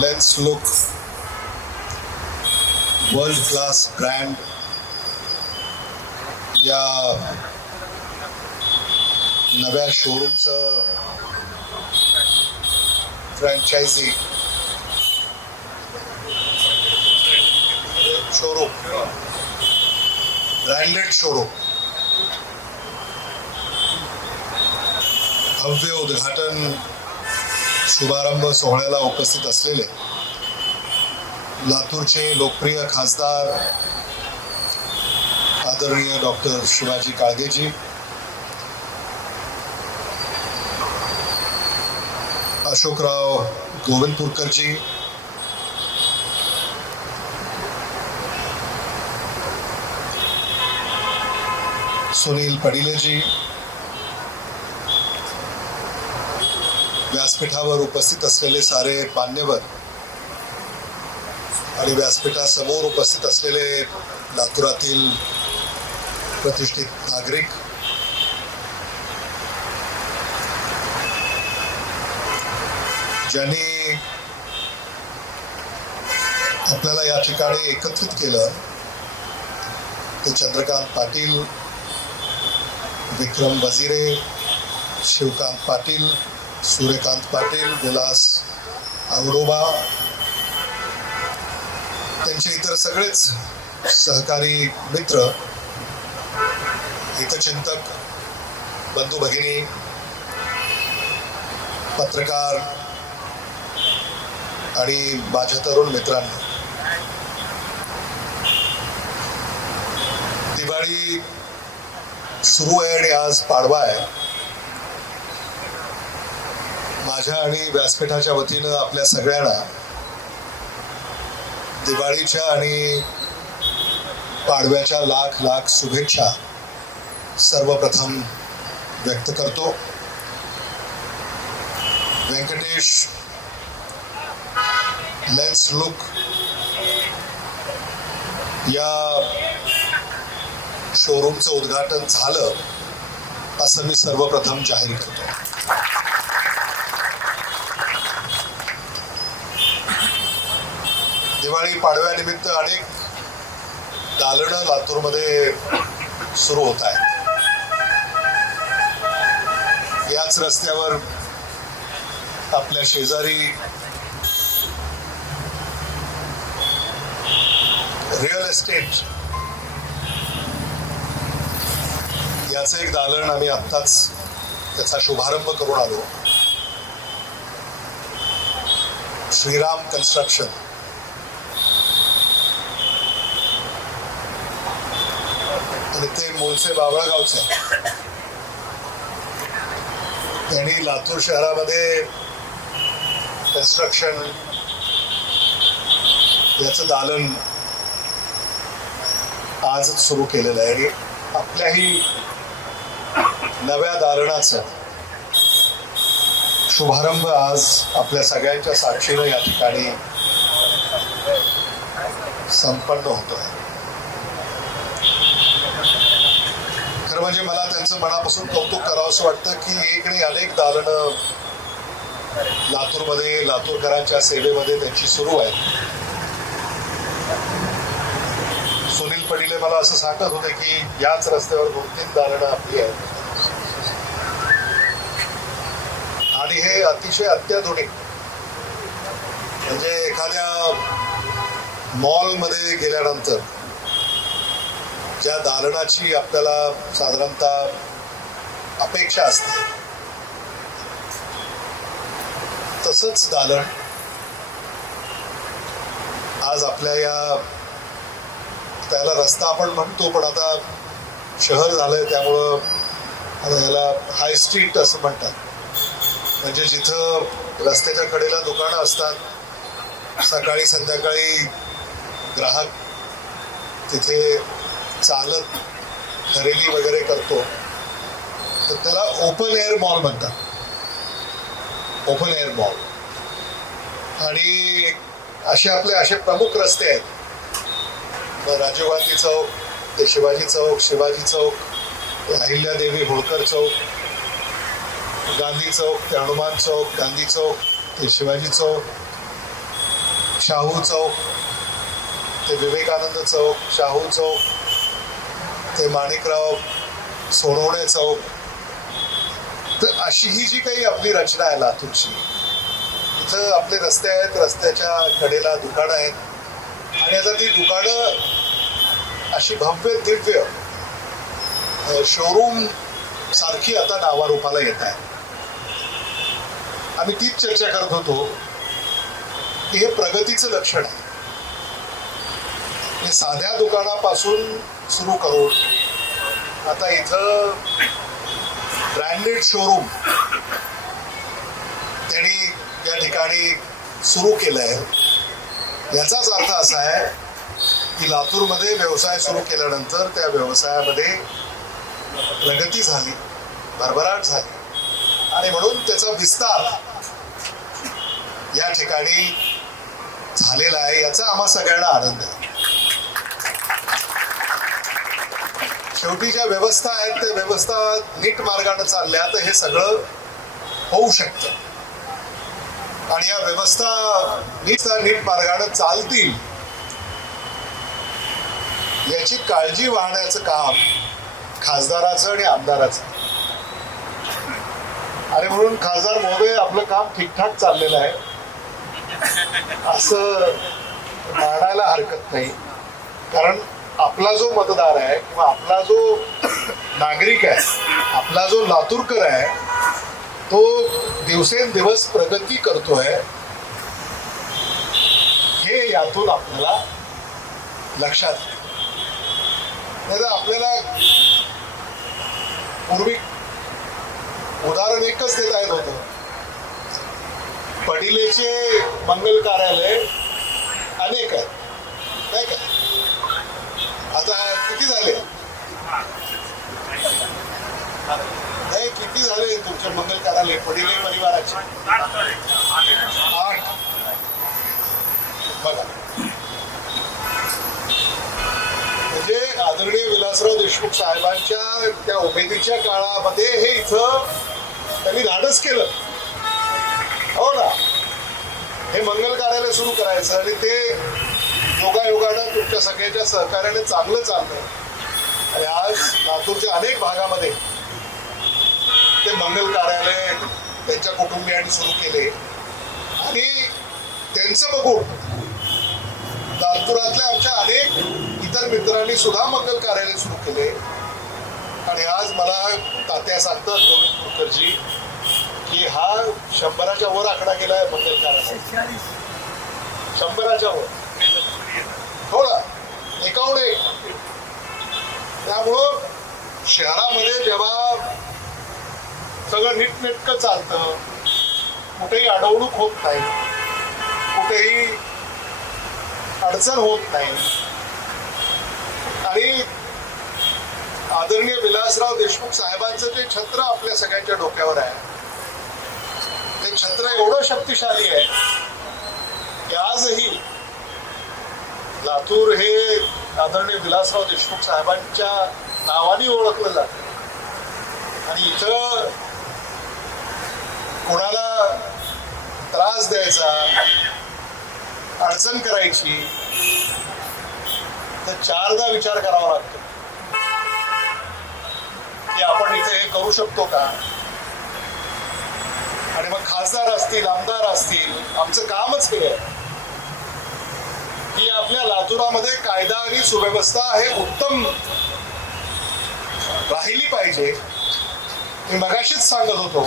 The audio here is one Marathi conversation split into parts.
Lens look world class brand या नव्या शोरूमचं फ्रँचायझी शोरूम ब्रँडेड शोरूम भव्य उद्घाटन शुभारंभ सोहळ्याला उपस्थित असलेले लातूरचे लोकप्रिय खासदार आदरणीय डॉक्टर शिवाजी काळगेजी अशोकराव गोविंदपूरकरजी सुनील पडिलेजी व्यासपीठावर उपस्थित असलेले सारे मान्यवर आणि व्यासपीठासमोर उपस्थित असलेले लातूरातील प्रतिष्ठित नागरिक ज्यांनी आपल्याला या ठिकाणी एकत्रित केलं ते चंद्रकांत पाटील विक्रम वजिरे शिवकांत पाटील सूर्यकांत पाटील विलास आवडोबा त्यांचे इतर सगळेच सहकारी मित्र हितचिंतक बंधू भगिनी पत्रकार आणि माझ्या तरुण मित्रांनो. दिवाळी सुरू आहे आणि आज पाडवा आहे. माझ्या आणि व्यासपीठाच्या वतीनं आपल्या सगळ्यांना दिवाळीच्या आणि पाडव्याच्या लाख लाख शुभेच्छा सर्वप्रथम व्यक्त करतो. व्यंकटेश लेट्स लुक या शोरूमचं उद्घाटन झालं असं मी सर्वप्रथम जाहीर करतो. दिवाळी पाडव्यानिमित्त अनेक दालनं लातूरमध्ये सुरू होत आहेत. याच रस्त्यावर आपल्या शेजारी रिअल एस्टेट याचं एक दालन आम्ही आत्ताच त्याचा शुभारंभ करून आलो. श्रीराम कन्स्ट्रक्शन. ते मूळचे बाबळगावचे त्यांनी लातूर शहरामध्ये कन्स्ट्रक्शन याचं दालन आजच सुरू केलेलं आहे. आणि आपल्याही नव्या दालनाचा शुभारंभ आज आपल्या सगळ्यांच्या साक्षीनं या ठिकाणी संपन्न होतोय. खरं म्हणजे मला त्यांचं मनापासून कौतुक करावंसं वाटतं की एक अनेक दालनं लातूरमध्ये लातूरकरांच्या सेवेमध्ये त्यांची सुरू आहे सुनील पडिले मला असं सांगत होते की याच रस्त्यावर दोन तीन दालनं आपली आहेत. आणि हे अतिशय अत्याधुनिक म्हणजे एखाद्या मॉलमध्ये गेल्यानंतर ज्या दालनाची आपल्याला साधारणतः अपेक्षा असते तसंच दालन आज आपल्या या त्याला रस्ता आपण म्हणतो पण आता शहर झालंय त्यामुळं आता याला हाय स्ट्रीट असं म्हणतात. म्हणजे जिथं रस्त्याच्या कडेला दुकानं असतात सकाळी संध्याकाळी ग्राहक तिथे चालत खरेदी वगैरे करतो तर त्याला ओपन एअर मॉल म्हणतात. ओपन एअर मॉल आणि असे आपले असे प्रमुख रस्ते आहेत. राजीवगांधी राजीव गांधी चौक ते शिवाजी चौक शिवाजी चौक ते अहिल्यादेवी होळकर चौक गांधी चौक ते हनुमान चौक गांधी चौक ते शिवाजी चौक शाहू चौक ते विवेकानंद चौक शाहू चौक ते माणिकराव सोनवणे चौक. तर अशी ही जी काही आपली रचना आहे लातूरची इथं आपले रस्ते आहेत रस्त्याच्या कडेला दुकानं आहेत. आणि आता ती दुकानं अशी भव्य दिव्य शोरूम सारखी आता नावारूपाला येत आहे. आम्ही तीच चर्चा करत होतो की हे प्रगतीचं लक्षण आहे. हे साध्या दुकानापासून सुरू करून आता इथं ब्रँडेड शोरूम त्यांनी या ठिकाणी सुरू केलं आहे याचाच अर्थ असा आहे की लातूरमध्ये व्यवसाय सुरू केल्यानंतर त्या व्यवसायामध्ये प्रगती झाली भरभराट झाली. आणि म्हणून त्याचा विस्तार या ठिकाणी झालेला आहे याचा आम्हा सगळ्यांना आनंद आहे. शेवटी ज्या व्यवस्था आहेत त्या व्यवस्था नीट मार्गाने चालल्या तर हे सगळं होऊ शकतं. आणि या व्यवस्था नीट नीट मार्गाने चालतील याची काळजी वाहण्याचं काम खासदाराचं आणि आमदाराचं. आणि म्हणून खासदार महोदय आपलं काम ठीकठाक चाललेलं आहे. असं मानायला हरकत नाही. कारण आपला जो मतदार आहे किंवा आपला जो नागरिक आहे आपला जो लातूरकर आहे तो दिवसेंदिवस प्रगती करतोय. हे यातून आपल्याला लक्षात येतं. नाही तर आपल्याला पूर्वी उदाहरण एकच देता येत होतं. पडिलेचे मंगल कार्यालय अनेक आहेत. नाही का? किती झाले? नाही किती झाले? तुमचे मंगल काढाले पडिले परिवाराचे. आठ. बघा. म्हणजे आदरणीय विलासराव देशमुख साहेबांच्या त्या उमेदीच्या काळामध्ये हे इथं त्यांनी धाडस केलं. हो ना? हे मंगल कार्यालय सुरू करायचं आणि ते योगायोगानं तुमच्या सगळ्यांच्या सहकार्याने चांगलं चाललंय. आणि आज लातूरच्या अनेक भागामध्ये ते मंगल कार्यालय त्यांच्या कुटुंबियांनी सुरू केले. आणि त्यांचं बघून लातूरातल्या आमच्या अनेक इतर मित्रांनी सुद्धा मंगल कार्यालय सुरू केले. आणि आज मला तात्या सांगतात गोविंद मुखर्जी की हा शंभराच्या वर आकडा गेलाय मंगल कार्यालय. शंभराच्या वर. हो एकावून एक. त्यामुळं शहरामध्ये जेव्हा सगळं नीटनेटकं चालतं कुठेही अडवणूक होत नाही कुठेही अडचण होत नाही. आणि आदरणीय विलासराव देशमुख साहेबांचं जे छत्र आपल्या सगळ्यांच्या डोक्यावर आहे ते छत्र एवढं शक्तिशाली आहे की आजही लातूर हे आदरणीय विलासराव देशमुख साहेबांच्या नावाने ओळखलं जातं. आणि इथं कोणाला त्रास द्यायचा अडचण करायची तर चारदा विचार करावा लागतो. की आपण इथे हे करू शकतो का? आणि मग खासदार असतील आमदार असतील आमचं कामच हे आहे. की आपल्या लातुरामध्ये कायदा आणि सुव्यवस्था हे उत्तम राहिली पाहिजे. मी मगाशीच सांगत होतो.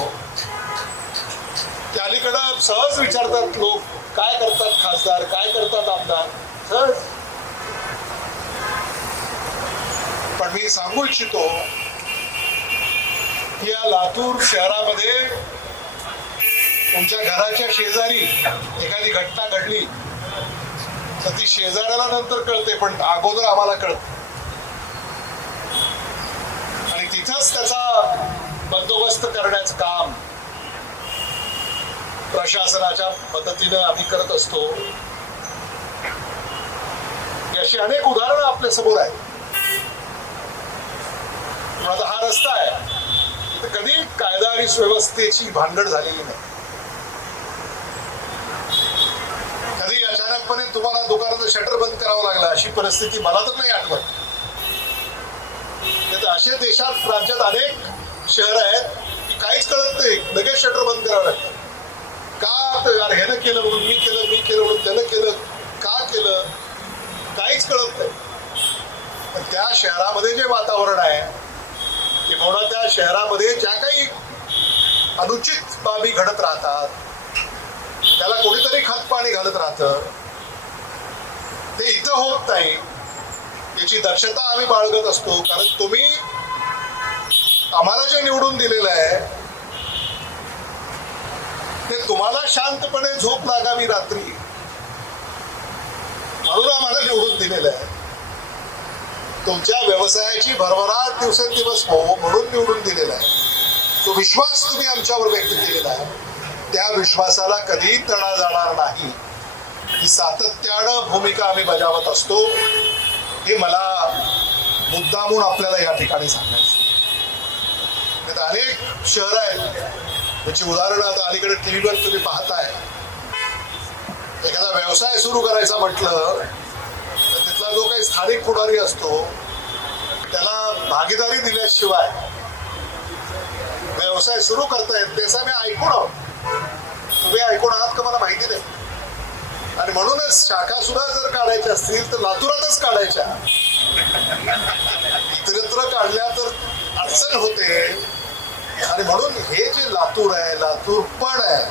त्या अलीकडं सहज विचारतात लोक काय करतात खासदार? काय करतात आमदार? सहज. पण मी सांगू इच्छितो की या लातूर शहरामध्ये तुमच्या घराच्या शेजारी एखादी घटना घडली. तर ती शेजाऱ्याला नंतर कळते पण अगोदर आम्हाला कळत. आणि तिथंच त्याचा बंदोबस्त करण्याचं काम प्रशासनाच्या मदतीनं आम्ही करत असतो. अशी अनेक उदाहरणं आपल्यासमोर आहेत. पण आता हा रस्ता आहे. कधी कायदा आणि सुव्यवस्थेची भानगड झालेली नाही. कधी तुम्हाला दुकानाचं शटर बंद करावं लागलं अशी परिस्थिती मला तर नाही आठवत. नाही तर असे देशात राज्यात अनेक शहर आहेत की काहीच कळत नाही लगेच शटर बंद करावं लागतं. का तर यार ह्यानं केलं म्हणून मी केलं मी केलं म्हणून त्यानं केलं का केलं? काहीच कळत नाही. पण त्या शहरामध्ये जे वातावरण आहे किंवा त्या शहरामध्ये ज्या काही अनुचित बाबी घडत राहतात त्याला कोणीतरी खतपाणी घालत राहतं. ते इथं होत नाही. याची दक्षता आम्ही बाळगत असतो. कारण तुम्ही आम्हाला जे निवडून दिलेलं आहे ते तुम्हाला शांतपणे झोप लागावी रात्री. म्हणून आम्हाला निवडून दिलेलं आहे. तुमच्या व्यवसायाची भरभराट दिवसेंदिवस हो म्हणून निवडून दिलेला आहे. तो विश्वास तुम्ही आमच्यावर व्यक्त केलेला आहे. त्या विश्वासाला कधी तडा जाणार नाही. ही सातत्यानं भूमिका आम्ही बजावत असतो हे मला मुद्दामून आपल्याला या ठिकाणी सांगायचं नाही अनेक शहर आहेत त्याची उदाहरणं आता अलीकडे टीव्हीवर तुम्ही पाहताय. एखादा व्यवसाय सुरू करायचा म्हटलं तर तिथला जो काही स्थानिक पुढारी असतो त्याला भागीदारी दिल्याशिवाय व्यवसाय सुरू करता येत त्याचा मी ऐकून आहोत. तुम्ही ऐकून आहात का मला माहिती नाही. आणि म्हणूनच शाखा सुद्धा जर काढायच्या असतील तर लातूरातच काढायच्या. इतरत्र काढल्या तर अडचण होते. आणि म्हणून हे जे लातूर आहे लातूर पण आहे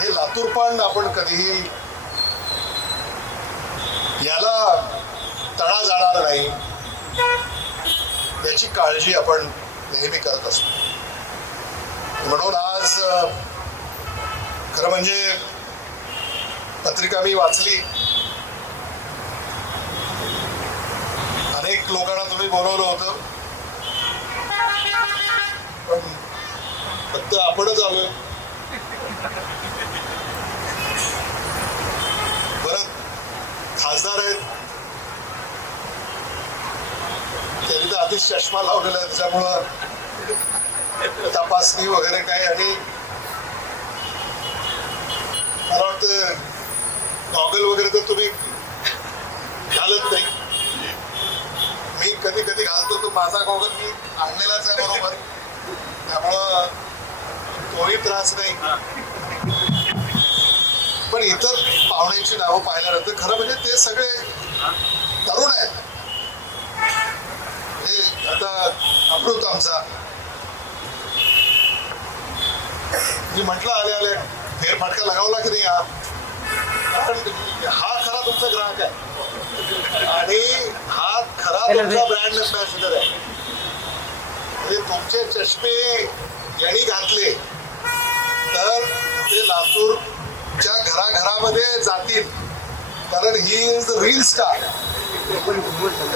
हे लातूर पण आपण कधीही याला तडा जाणार नाही. याची काळजी आपण नेहमी करत असतो. म्हणून आज खरं म्हणजे पत्रिका मी वाचली. अनेक लोकांना तुम्ही बोलवलं होतं. पण फक्त आपणच आलोय बरं खासदार आहेत. त्यांनी तर आधीच चष्मा लावलेला आहे त्याच्यामुळं तपासणी वगैरे काय आणि मला वाटतं गॉगल वगैरे तर तुम्ही घालत नाही. मी कधी कधी घालतो तो माझा गॉगल मी आणलेलाच आहे बरोबर. त्यामुळं तोही त्रास नाही. पण इतर पाहुण्यांची नावं पाहिल्यानंतर खरं म्हणजे ते सगळे तरुण आहेत. हे आता अमृत आमचा. मी म्हटलं आले आले. फेरफटका लगावला की नाही हा कारण हा खरा तुमचा ग्राहक आहे. आणि हा खरा तुमचा ब्रँड अँबॅसिडर आहे. म्हणजे तुमचे चष्मे यांनी घातले तर ते लातूरच्या घराघरामध्ये जातील. कारण he is reel star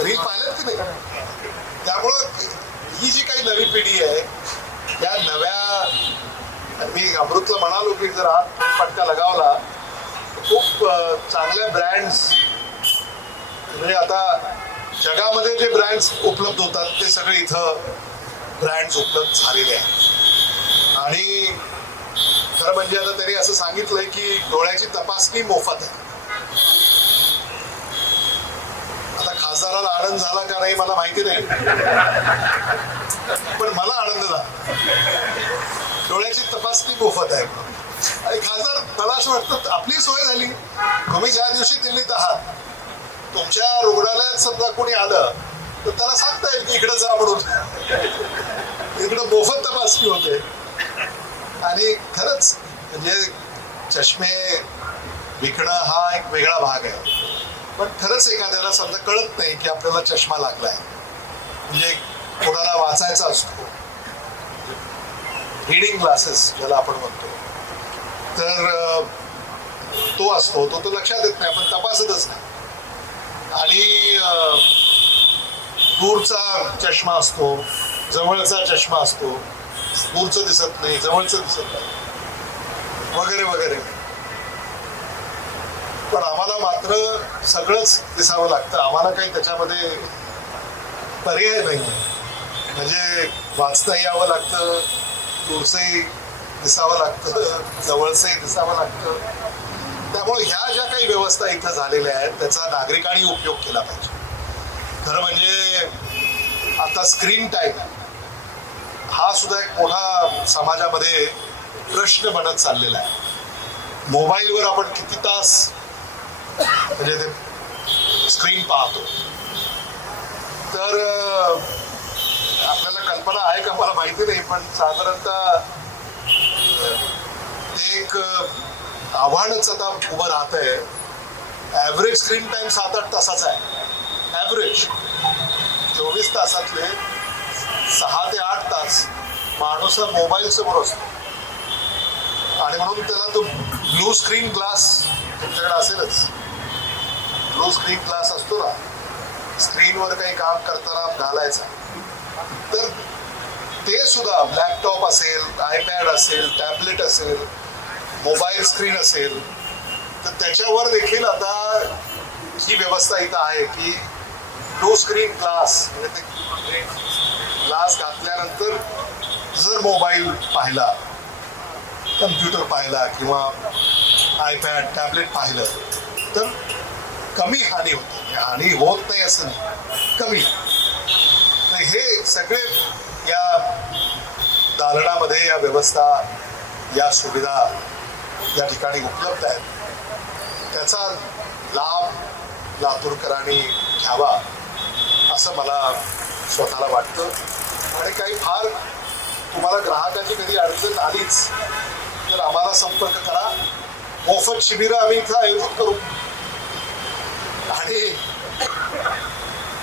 reel पाहिलं की नाही? त्यामुळं ही जी काही नवी पिढी आहे या नव्या मी अमृतला म्हणालो की जर हा पट्टा लगावला. खूप चांगल्या ब्रँड्स म्हणजे आता जगामध्ये जे ब्रँड्स उपलब्ध होतात ते सगळे इथं ब्रँड्स उपलब्ध झालेले आहेत. आणि खरं म्हणजे आता त्यांनी असं सांगितलंय की डोळ्याची तपासणी मोफत आहे. आता खासदाराला आनंद झाला का नाही मला माहिती नाही. पण मला आनंद झाला. डोळ्याची तपासणी मोफत आहे. आणि खासदार मला असं वाटतं आपली सोय झाली. तुम्ही ज्या दिवशी दिल्लीत आहात तुमच्या रुग्णालयात समजा कोणी आलं तर त्याला सांगता येईल की इकडे जा म्हणून. इकडं मोफत तपासणी होते. आणि खरंच म्हणजे चष्मे विकणं हा एक वेगळा भाग आहे. पण खरंच एखाद्याला समजा कळत नाही की आपल्याला चष्मा लागलाय. म्हणजे कोणाला वाचायचा असतो. रिडिंग ग्लासेस ज्याला आपण म्हणतो. तर तो असतो तो तो लक्षात येत नाही आपण तपासतच नाही. आणि दूरचा चष्मा असतो जवळचा चष्मा असतो दूरचं दिसत नाही जवळचं दिसत नाही वगैरे वगैरे. पण आम्हाला मात्र सगळंच दिसावं लागतं आम्हाला काही त्याच्यामध्ये पर्याय नाही. म्हणजे वाचता यावं लागतं दूरचंही दिसावं लागतं जवळचंही दिसावं लागतं. त्यामुळे ह्या ज्या काही व्यवस्था इथं झालेल्या आहेत त्याचा नागरिकांनी उपयोग केला पाहिजे. खरं म्हणजे आता स्क्रीन टाईम हा सुद्धा एक मोठा समाजामध्ये प्रश्न बनत चाललेला आहे. मोबाईलवर आपण किती तास म्हणजे ते स्क्रीन पाहतो? तर मला आहे का मला माहिती नाही पण साधारणतः ते एक आव्हानच आता उभं राहत आहे. ॲव्हरेज स्क्रीन टाइम सात आठ तासाचा आहे. ॲव्हरेज चोवीस तासातले सहा ते आठ तास माणूस हा मोबाईल समोर असतो. आणि म्हणून त्याला तो ब्लू स्क्रीन ग्लास तुमच्याकडे असेलच. ब्लू स्क्रीन ग्लास असतो ना स्क्रीनवर काही काम करताना घालायचा. तर ते सुद्धा लॅपटॉप असेल आयपॅड असेल टॅबलेट असेल मोबाईल स्क्रीन असेल तर त्याच्यावर देखील आता ही व्यवस्था इथं आहे की टू स्क्रीन ग्लास म्हणजे ते ग्लास घातल्यानंतर जर मोबाईल पाहिला कम्प्युटर पाहिला किंवा आयपॅड टॅबलेट पाहिलं तर कमी हानी होते. हानी होत नाही असं नाही. कमी. तर हे सगळे या दालनामध्ये या व्यवस्था या सुविधा या ठिकाणी उपलब्ध आहेत. त्याचा लाभ लातूरकरांनी घ्यावा असं मला स्वतःला वाटतं. आणि काही फार तुम्हाला ग्राहकाची कधी अडचण आलीच तर आम्हाला संपर्क करा. मोफत शिबिरं आम्ही इथं आयोजित करू. आणि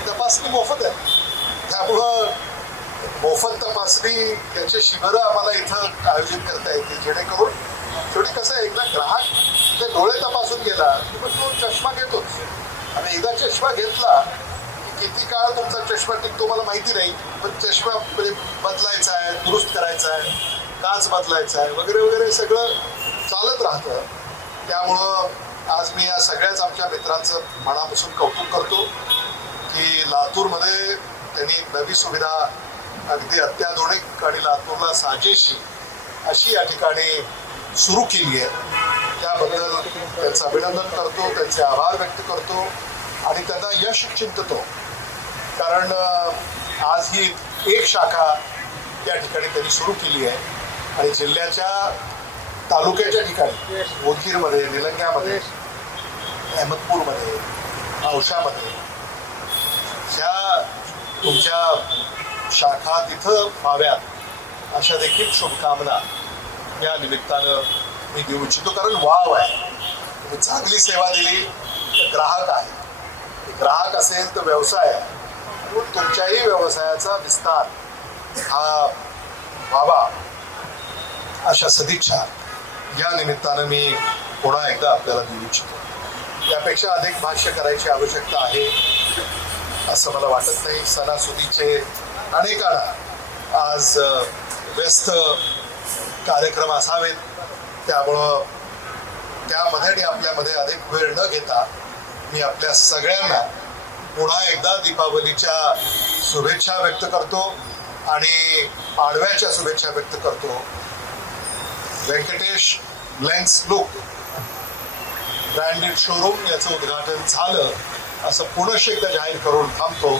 तपासणी मोफत आहे. त्यामुळं मोफत तपासणी त्याचे शिबिरं आम्हाला इथं आयोजित करता येतील. जेणेकरून शेवटी कसं आहे एकदा ग्राहक ते डोळे तपासून गेला की मग तो चष्मा घेतोच. आणि एकदा चष्मा घेतला की किती काळ तुमचा चष्मा टिकतो मला माहिती नाही पण चष्मा म्हणजे बदलायचा आहे दुरुस्त करायचा आहे काच बदलायचा आहे वगैरे वगैरे सगळं चालत राहतं. त्यामुळं आज मी या सगळ्याच आमच्या मित्रांचं मनापासून कौतुक करतो की लातूरमध्ये त्यांनी नवी सुविधा अगदी अत्याधुनिक आणि लातूरला साजेशी अशी या ठिकाणी सुरू केली आहे. त्याबद्दल त्यांचं अभिनंदन करतो त्यांचे आभार व्यक्त करतो आणि त्यांना यश चिंततो. कारण आज ही एक शाखा या ठिकाणी त्यांनी सुरू केली आहे. आणि जिल्ह्याच्या तालुक्याच्या ठिकाणी बोधगीरमध्ये निलंग्यामध्ये अहमदपूरमध्ये औषामध्ये ह्या तुमच्या शाखा तिथं व्हाव्यात. अशा देखील शुभकामना या निमित्तानं मी देऊ इच्छितो. कारण वाव आहे. तुम्ही चांगली सेवा दिली तर ग्राहक आहे. ग्राहक असेल तर व्यवसाय आहे. म्हणून तुमच्याही व्यवसायाचा विस्तार हा व्हावा. अशा सदिच्छा या निमित्तानं मी पुन्हा एकदा आपल्याला देऊ इच्छितो. यापेक्षा अधिक भाष्य करायची आवश्यकता आहे असं मला वाटत नाही. सणासुदीचे अनेकांना आज व्यस्त कार्यक्रम असावेत. त्यामुळं त्यामध्ये आणि आपल्यामध्ये अधिक वेळ न घेता मी आपल्या सगळ्यांना पुन्हा एकदा दीपावलीच्या शुभेच्छा व्यक्त करतो आणि पाडव्याच्या शुभेच्छा व्यक्त करतो. Venkatesh blanks look branded showroom याचं उद्घाटन झालं असं पुनश्च एकदा जाहीर करून थांबतो.